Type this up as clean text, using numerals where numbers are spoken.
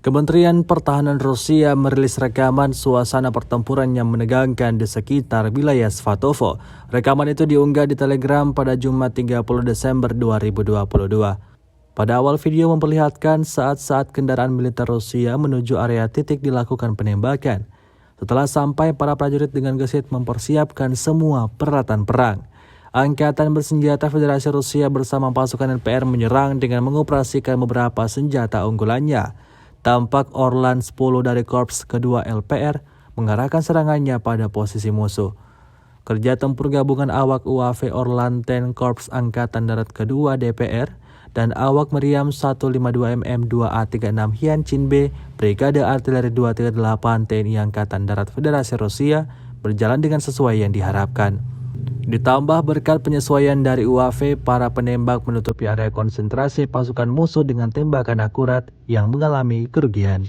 Kementerian Pertahanan Rusia merilis rekaman suasana pertempuran yang menegangkan di sekitar wilayah Svatovo. Rekaman itu diunggah di Telegram pada Jumat 30 Desember 2022. Pada awal video memperlihatkan saat-saat kendaraan militer Rusia menuju area titik dilakukan penembakan. Setelah sampai, para prajurit dengan gesit mempersiapkan semua peralatan perang. Angkatan bersenjata Federasi Rusia bersama pasukan NPR menyerang dengan mengoperasikan beberapa senjata unggulannya. Tampak Orlan 10 dari Korps kedua LPR mengarahkan serangannya pada posisi musuh. Kerja tempur gabungan awak UAV Orlan 10 Korps Angkatan Darat kedua DPR dan awak Meriam 152mm 2A36 Hyacin B Brigade Artileri 238 TNI Angkatan Darat Federasi Rusia berjalan dengan sesuai yang diharapkan. Ditambah berkat penyesuaian dari UAV, para penembak menutupi area konsentrasi pasukan musuh dengan tembakan akurat yang mengalami kerugian.